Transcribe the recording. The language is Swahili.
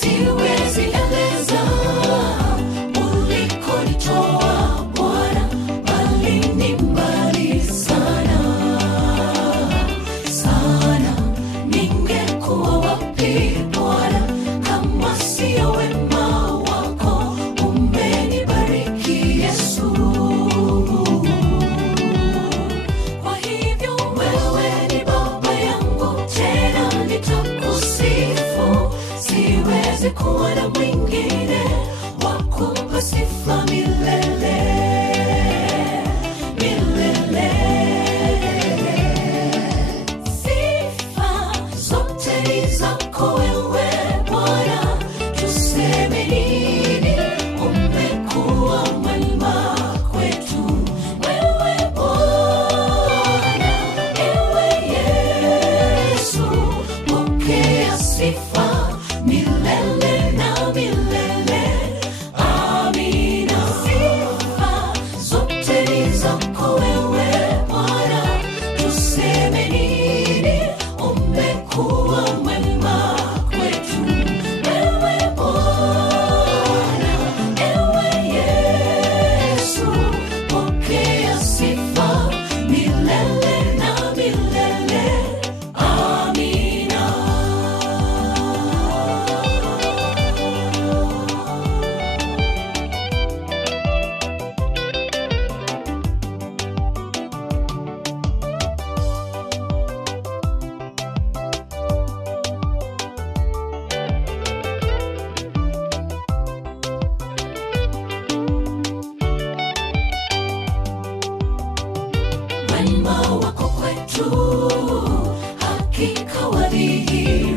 siwezi eleza ulikonitoa Bwana, bali ni mbali sana sana. Ningekuwa wapi Bwana kama sio wema wako? Umenibariki Yesu. Kwa hivyo wewe ni baba yangu, tena nitakusifu. Siwezi kuwa na mwingine wa kupa sifa milele milele. Sifa zote ni zako wewe Bwana, tuseme nini? Umekuwa mwema kwetu wewe Bwana. Ewe Yesu, pokea sifa milele na milele. Amina. Sifa zote ni zako wewe Bwana, tuseme nini? Umekuwa mwema kwetu wewe Bwana. Ewe Yesu, pokea sifa milele na milele. Amina. Wema wako kwetu hakika wadhihiri